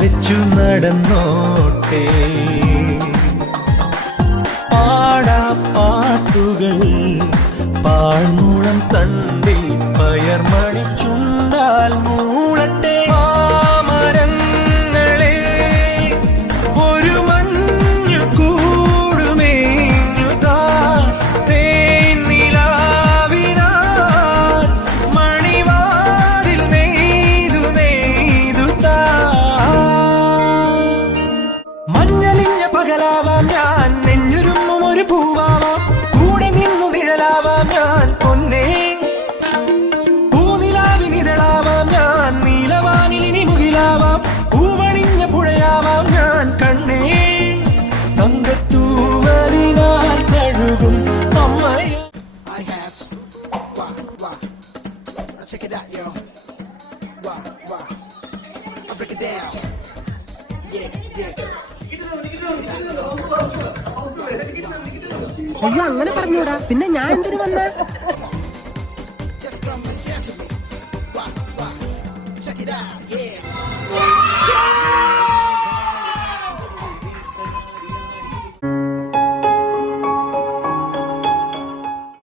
വെച്ചു നടന്നോട്ടെ പാടാ പാട്ടുകൾ പാഴ്മൂളം തണ്ടിൽ പയർമണി ചുണ്ടാൽ മൂളട്ടെ മാമരങ്ങളെ ഒരു മഞ്ഞു കൂടുമേഞ്ഞു താ തേൻ നിലാവിനാൽ മണിവാതിൽ നെയ്തു നെയ്തു താ മഞ്ഞളിഞ്ഞ പകലാവാം ഞാൻ നെഞ്ഞുരുമ്മും ഒരു പൂവാവാം കൂടെ നിന്നു നിഴലാവാം ഞാൻ പൊന്നേ പൂനിലാവിനിതളാവാം ഞാൻ നീലവാനിലിനി മുകിലാവാം പൂവണിഞ്ഞ പുഴയാവാം ഞാൻ കണ്ണേ തങ്കത്തൂവലിനാൽ കഴുകും അമ്മയ അയ്യോ അങ്ങനെ പറഞ്ഞൂടാ പിന്നെ ഞാൻ എന്തിനു വന്ന Check it out, yeah.